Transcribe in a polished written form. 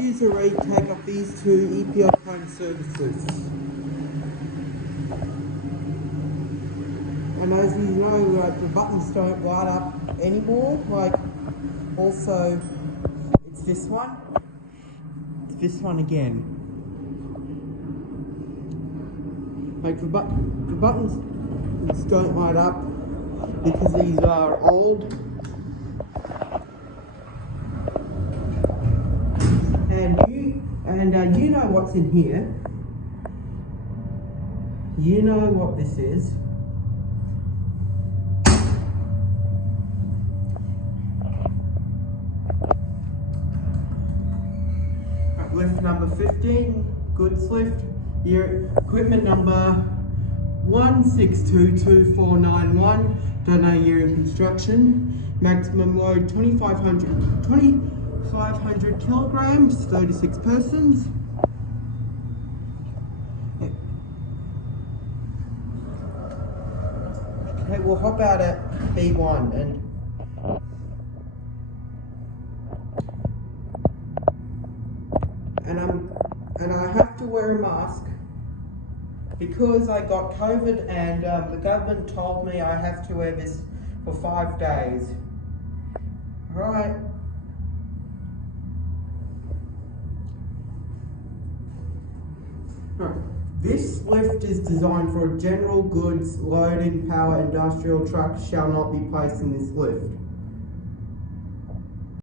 use a retake of these two EPL Kone services. And as you know, like, the buttons don't light up anymore. Like, also, it's this one. It's this one again. Like, the buttons don't light up because these are old. And you know what's in here. You know what this is. Lift number 15, goods lift. Your equipment number 1622491. Don't know year in construction. Maximum load 2,500 kilograms, 36 persons. Okay, we'll hop out at B1 and I have to wear a mask because I got COVID, and the government told me I have to wear this for 5 days. Alright. This lift is designed for general goods loading. Power industrial trucks shall not be placed in this lift.